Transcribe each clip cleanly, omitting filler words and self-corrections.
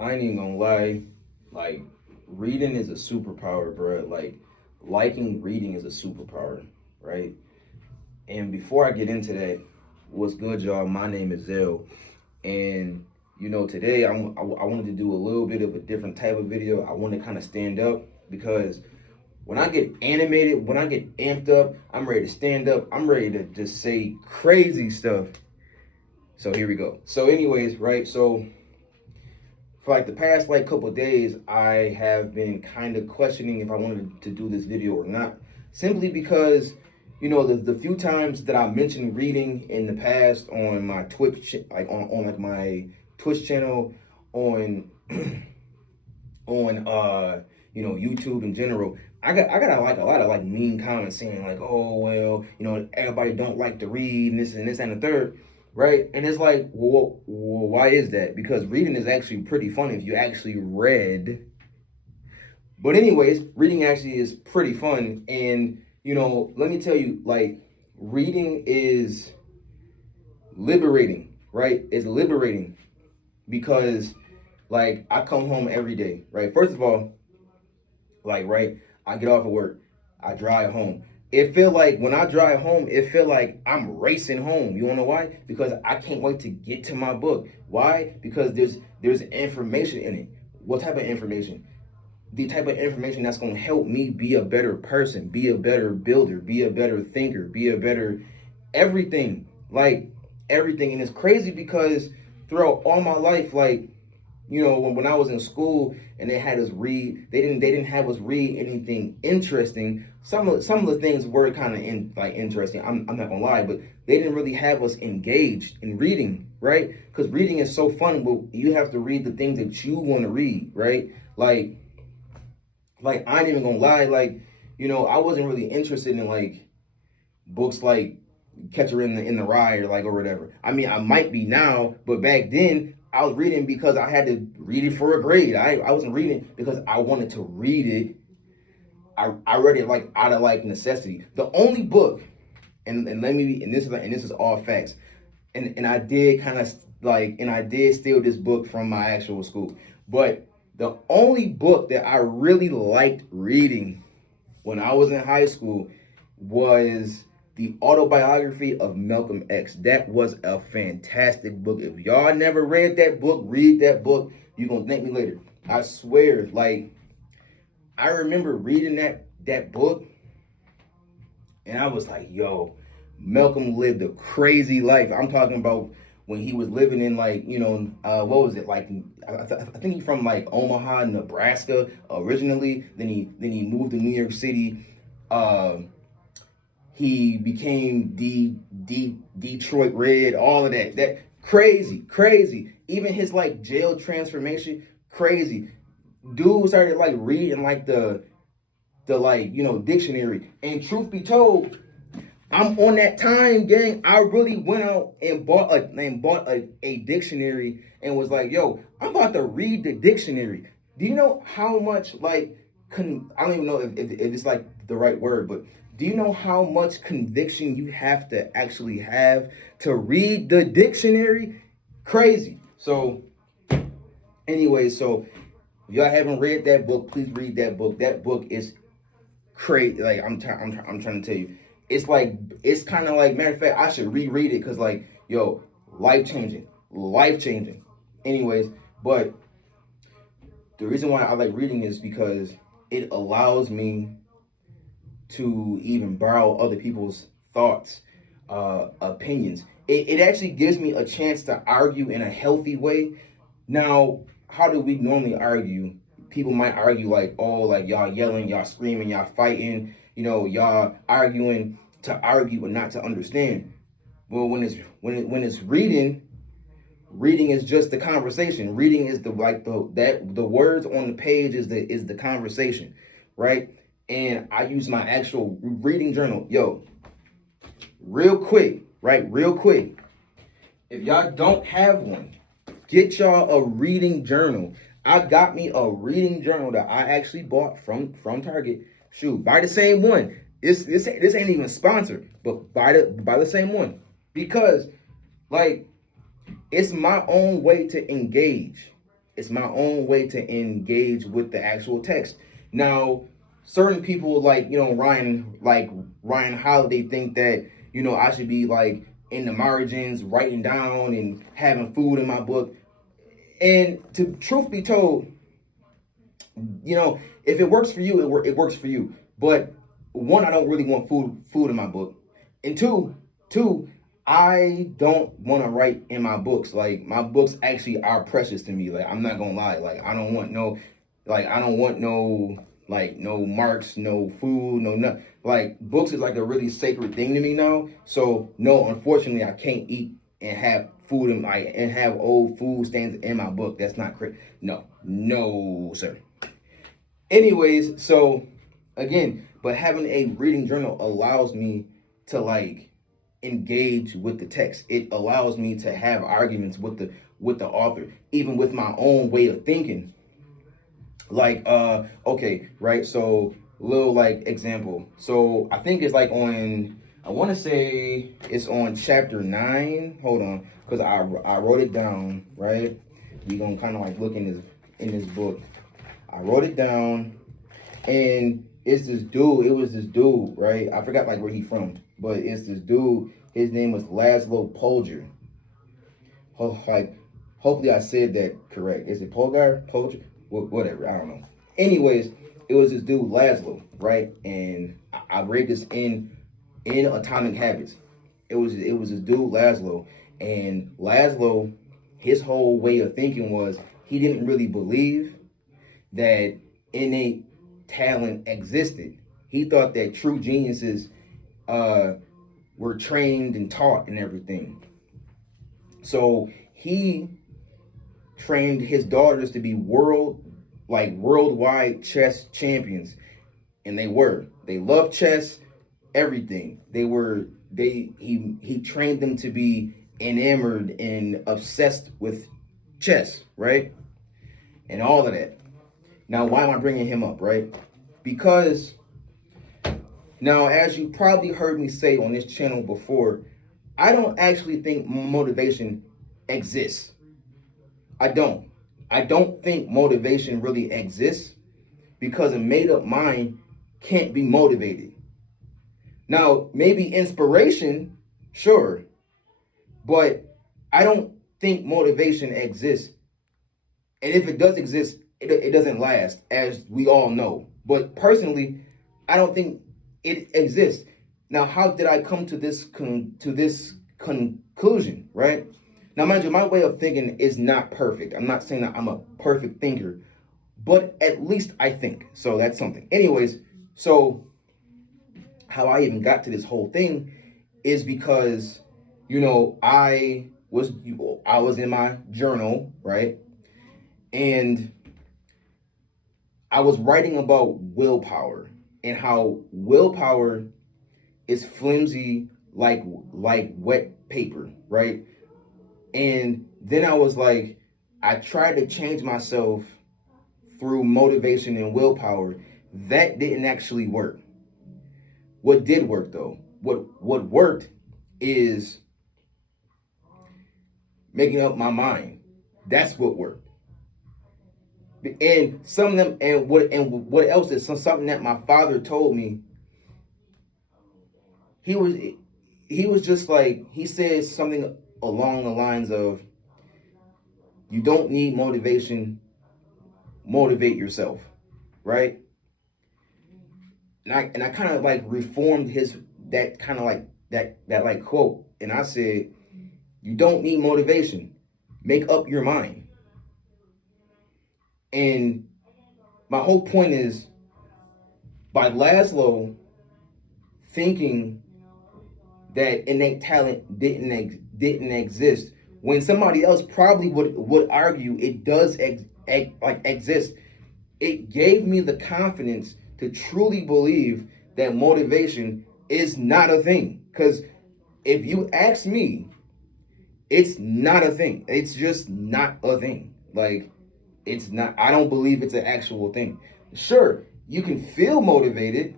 I ain't even gonna lie, like reading is a superpower, bro. Like liking reading is a superpower, right? And before I get into that, what's good, y'all? My name is Zell, and today I wanted to do a little bit of a different type of video. I want to kind of stand up because when I get animated, when I get amped up, I'm ready to stand up. I'm ready to just say crazy stuff. So here we go. So, anyways, right? So for like the past like couple of days, I have been kind of questioning if I wanted to do this video or not, simply because the few times that I mentioned reading in the past on my Twitch, like on like my Twitch channel, on on YouTube in general, I got like a lot of like mean comments saying like, oh well, everybody don't like to read and this and the third, right? And it's like, well, why is that? Because reading is actually pretty fun if you actually read. But anyways, reading actually is pretty fun, and let me tell you, like, reading is liberating, right? It's liberating because like I come home every day, right? First of all, like, right, I get off of work, I drive home. It feel like when I drive home, it feel like I'm racing home. You wanna know why? Because I can't wait to get to my book. Why? Because there's information in it. What type of information? The type of information that's gonna help me be a better person, be a better builder, be a better thinker, be a better everything. Like everything. And it's crazy because throughout all my life, like when I was in school and they had us read, they didn't have us read anything interesting. Some of the things were kind of interesting. I'm not gonna lie, but they didn't really have us engaged in reading, right? Because reading is so fun, but you have to read the things that you want to read, right? Like I ain't even gonna lie, like I wasn't really interested in like books like Catcher in the Rye or whatever. I mean, I might be now, but back then I was reading because I had to read it for a grade. I wasn't reading because I wanted to read it. I read it like out of like necessity. The only book, and let me and this is all facts. And I did kind of and I did steal this book from my actual school. But the only book that I really liked reading when I was in high school was the autobiography of Malcolm X. That was a fantastic book. If y'all never read that book, read that book. You're gonna thank me later. I swear, like I remember reading that book and I was like, yo, Malcolm lived a crazy life. I'm talking about when he was living in like, what was it? Like I think he's from like Omaha, Nebraska originally. Then he moved to New York City. He became Detroit Red, all of that. That crazy. Even his like jail transformation, crazy. Dude started like reading like the like dictionary. And truth be told, I'm on that time, gang. I really went out and bought a dictionary and was like, yo, I'm about to read the dictionary. Do you know how much like I don't even know if it's like the right word, but do you know how much conviction you have to actually have to read the dictionary? Crazy. So anyway, so if y'all haven't read that book, please read that book. That book is crazy. Like I'm trying to tell you, it's kind of like, matter of fact, I should reread it because like, yo, life changing. Anyways, but the reason why I like reading is because it allows me to even borrow other people's thoughts, opinions. It actually gives me a chance to argue in a healthy way. Now, how do we normally argue? People might argue like, oh, like y'all yelling, y'all screaming, y'all fighting, y'all arguing to argue but not to understand. Well, when it's reading is just the conversation. Reading is the words on the page is the conversation, right? And I use my actual reading journal. Yo, real quick, right? Real quick. If y'all don't have one, get y'all a reading journal. I got me a reading journal that I actually bought from Target. Shoot, buy the same one. This ain't even sponsored, but buy the same one because like it's my own way to engage. It's my own way to engage with the actual text. Now, certain people like, Ryan Holiday think that, I should be like in the margins, writing down and having food in my book. And to truth be told, if it works for you, it works for you. But one, I don't really want food in my book, and two, I don't want to write in my books. Like, my books actually are precious to me. Like, I'm not gonna lie. Like, I don't want no, no marks, no food, no nothing. Like, books is like a really sacred thing to me now. So no, unfortunately, I can't eat and have food and have old food stains in my book. That's not correct. No, sir. Anyways, so again, but having a reading journal allows me to engage with the text. It allows me to have arguments with the author, even with my own way of thinking. Okay, right? So little example. So I think it's I want to say it's on chapter 9. Hold on, because I wrote it down, right? We gonna kind of look in this book. I wrote it down, and it's this dude. It was this dude, right? I forgot where he from, but it's this dude. His name was Laszlo Polger. Hopefully I said that correct. Is it Polgar? Polger? Whatever. I don't know. Anyways, it was this dude Laszlo, right? And I read this in Atomic Habits. It was this dude Laszlo, and Laszlo, his whole way of thinking was he didn't really believe that innate talent existed. He thought that true geniuses were trained and taught and everything. So he trained his daughters to be worldwide chess champions, and they were. They loved chess, everything. He trained them to be enamored and obsessed with chess, right? And all of that. Now, why am I bringing him up, right? Because now, as you probably heard me say on this channel before, I don't actually think motivation exists. I don't. I don't think motivation really exists, because a made-up mind can't be motivated. Now, maybe inspiration, sure, but I don't think motivation exists. And if it does exist, it doesn't last, as we all know. But personally, I don't think it exists. Now, how did I come to this conclusion, right? Now, mind you, my way of thinking is not perfect. I'm not saying that I'm a perfect thinker, but at least I think. So that's something. Anyways, so how I even got to this whole thing is because, I was in my journal, right? And I was writing about willpower and how willpower is flimsy like wet paper, right? And then I tried to change myself through motivation and willpower. That didn't actually work. What did work though? What worked is making up my mind. That's what worked. And some of them, and what else is something that my father told me. He was just he said something along the lines of, you don't need motivation, motivate yourself, right? And I kind of reformed that quote, and I said, you don't need motivation, make up your mind. And my whole point is, by Laszlo thinking that innate talent didn't exist, when somebody else probably would argue it does exist, it gave me the confidence to truly believe that motivation is not a thing. Because if you ask me, it's not a thing. It's just not a thing. It's not. I don't believe it's an actual thing. Sure, you can feel motivated,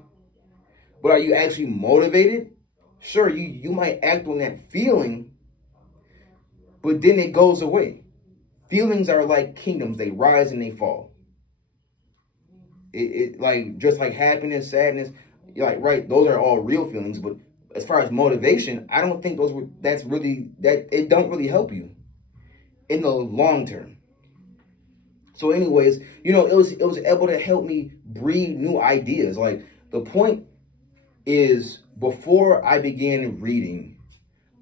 but are you actually motivated? Sure, you might act on that feeling, but then it goes away. Feelings are like kingdoms, they rise and they fall. It like just like happiness, sadness, like right, those are all real feelings. But as far as motivation, I don't think that's really that it don't really help you in the long term. So, anyways, it was able to help me breed new ideas. Like the point is, before I began reading,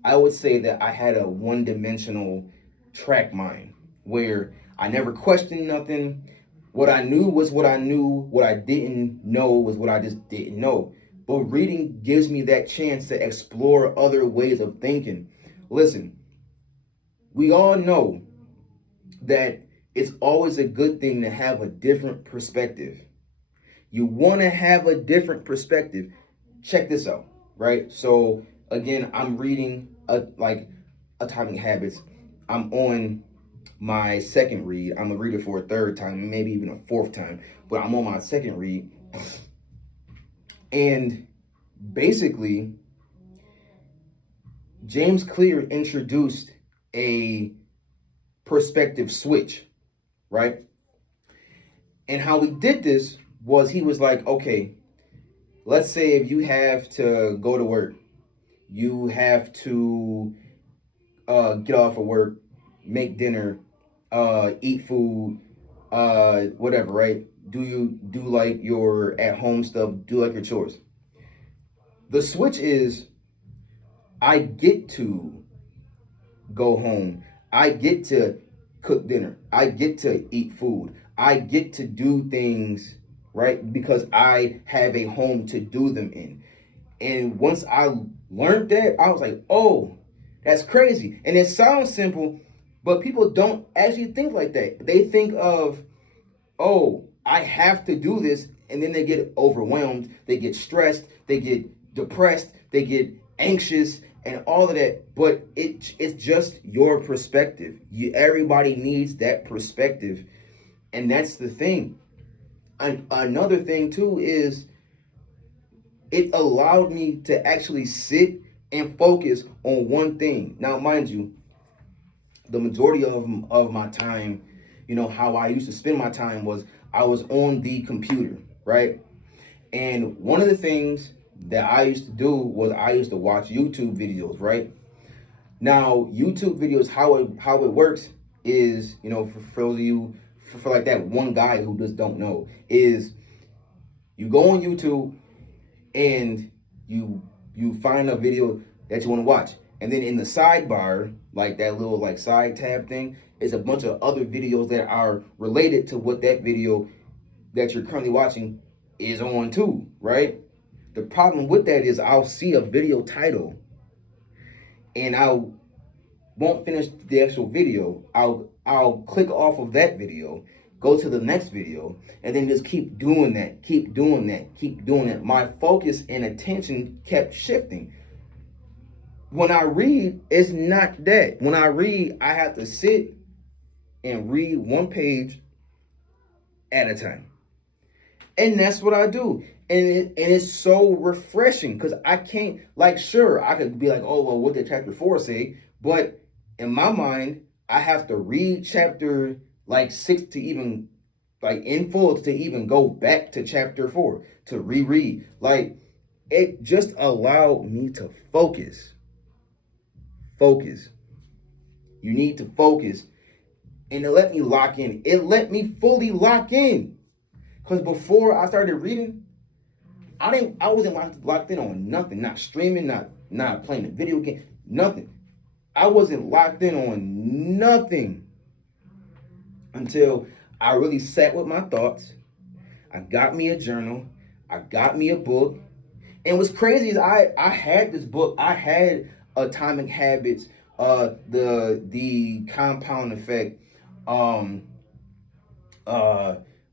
I would say that I had a one-dimensional track mind where I never questioned nothing. What I knew was what I knew. What I didn't know was what I just didn't know. But reading gives me that chance to explore other ways of thinking. Listen, we all know that it's always a good thing to have a different perspective. You want to have a different perspective. Check this out, right? So again, I'm reading Atomic Habits. I'm on my second read. I'm gonna read it for a third time, maybe even a fourth time, but I'm on my second read. And basically, James Clear introduced a perspective switch, right? And how he did this was he was like, okay, let's say if you have to go to work, you have to get off of work, make dinner, eat food, whatever, right? Do you do like your at home stuff, do like your chores? The switch is I get to go home. I get to cook dinner. I get to eat food. I get to do things, right? Because I have a home to do them in. And once I learned that, I was like, oh, that's crazy. And it sounds simple, but people don't actually think like that. They think of, oh, I have to do this. And then they get overwhelmed. They get stressed. They get depressed. They get anxious and all of that. But it's just your perspective. Everybody needs that perspective. And that's the thing. Another thing, too, is it allowed me to actually sit and focus on one thing. Now, mind you, the majority of my time, how I used to spend my time was I was on the computer, right? And one of the things that I used to do was I used to watch YouTube videos, right? Now, YouTube videos, how it works is, for those of you, for like that one guy who just don't know, is you go on YouTube and you find a video that you want to watch, and then in the sidebar, like that little like side tab thing, is a bunch of other videos that are related to what that video that you're currently watching is on too, right? The problem with that is I'll see a video title and I won't finish the actual video. I'll click off of that video, go to the next video, and then just keep doing that, keep doing that, keep doing that. My focus and attention kept shifting. When I read, it's not that. When I read, I have to sit and read one page at a time. And that's what I do. And it's so refreshing because I can't, like, sure, I could be like, oh, well, what did chapter 4 say? But in my mind, I have to read chapter like 6 to even, like, in full to even go back to chapter 4 to reread. Like, it just allowed me to focus. Focus. You need to focus. And it let me lock in. It let me fully lock in. Because before I started reading, I wasn't locked in on nothing. Not streaming, not playing a video game, nothing. I wasn't locked in on nothing until I really sat with my thoughts. I got me a journal. I got me a book. And what's crazy is I had this book. I had Atomic Habits, the Compound Effect,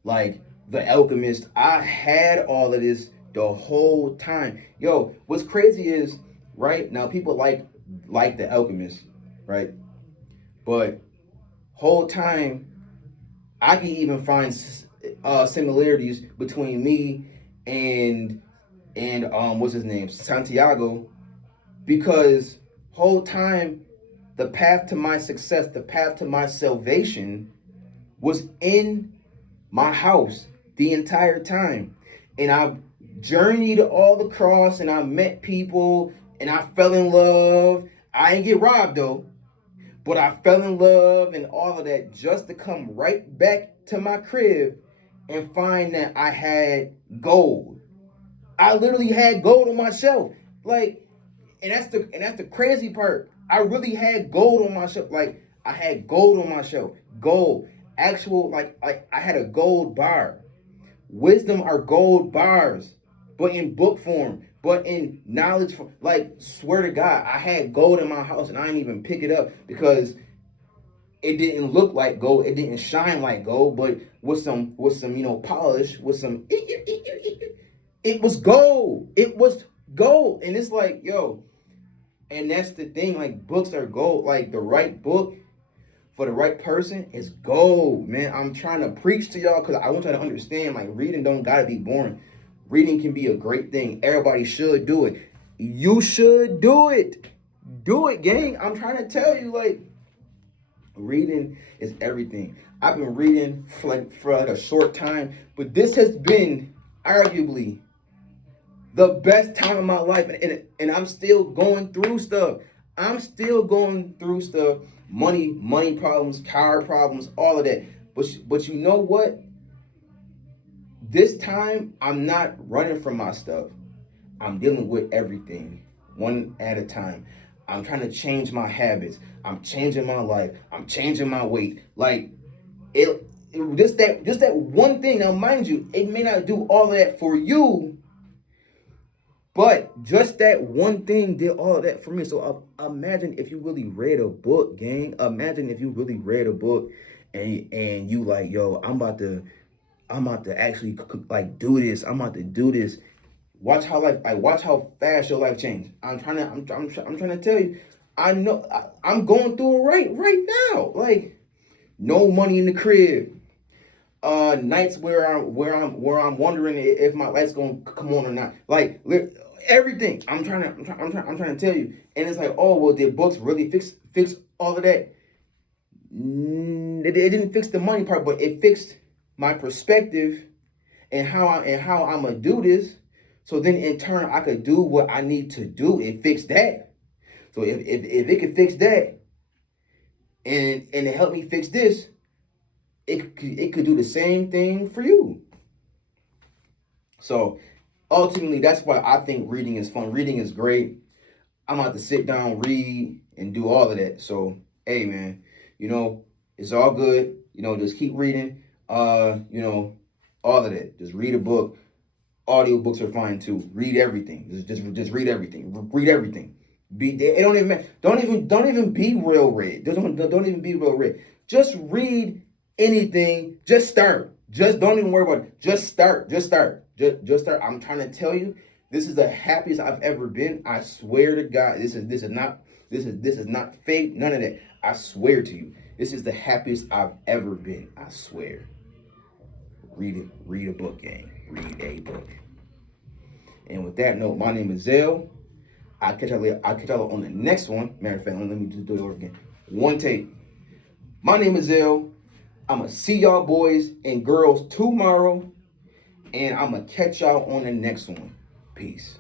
like The Alchemist. I had all of this the whole time. Yo, what's crazy is, right now people like The Alchemist, right? But whole time I can even find similarities between me and what's his name, Santiago, because whole time the path to my success, the path to my salvation was in my house the entire time. And I journeyed all across and I met people and I fell in love. I didn't get robbed though, but I fell in love and all of that just to come right back to my crib and find that I had gold. I literally had gold on my shelf. Like, and that's the crazy part. I really had gold on my shelf. Like, I had gold on my shelf. Gold. Actual, like I had a gold bar. Wisdom are gold bars, but in book form, but in knowledge form. Like, swear to God, I had gold in my house and I didn't even pick it up because it didn't look like gold. It didn't shine like gold, but with some polish, with some it was gold. It was gold. And it's like, yo, and that's the thing, like, books are gold. Like, the right book for the right person is gold, man. I'm trying to preach to y'all because I want y'all to understand, like, reading don't gotta be boring. Reading can be a great thing. Everybody should do it. You should do it. Do it, gang. I'm trying to tell you, like, reading is everything. I've been reading for a short time, but this has been arguably the best time of my life, and I'm still going through stuff. I'm still going through stuff. Money problems, car problems, all of that. But you know what? This time I'm not running from my stuff. I'm dealing with everything one at a time. I'm trying to change my habits. I'm changing my life. I'm changing my weight. Like, just that one thing. Now, mind you, it may not do all of that for you, but just that one thing did all of that for me. So imagine if you really read a book, gang. Imagine if you really read a book and you like, yo, I'm about to actually like do this. I'm about to do this. Watch how fast your life changed. I'm trying to tell you. I know I'm going through it right now. Like, no money in the crib. Nights where I'm wondering if my light's gonna come on or not. Like, everything. I'm trying to tell you. And it's like, oh well, did books really fix all of that? It didn't fix the money part, but it fixed my perspective and how I'm gonna do this. So then in turn I could do what I need to do. It fixed that. So if it could fix that and it helped me fix this, it could do the same thing for you. So ultimately, that's why I think reading is fun. Reading is great. I'm about to sit down, read, and do all of that. So, hey, man, it's all good. Just keep reading. All of that. Just read a book. Audiobooks are fine too. Read everything. Just read everything. Read everything. It don't even don't even be real read. Don't even be real read. Just read anything. Just start. Just don't even worry about it. Just start. Just start. I'm trying to tell you, this is the happiest I've ever been. I swear to God, this is not fake. None of that. I swear to you, this is the happiest I've ever been. I swear. Read it. Read a book, gang. Read a book. And with that note, my name is Zell. I'll catch y'all on the next one. Matter of fact, let me just do it over again. One take. My name is Zell. I'm going to see y'all boys and girls tomorrow. And I'm going to catch y'all on the next one. Peace.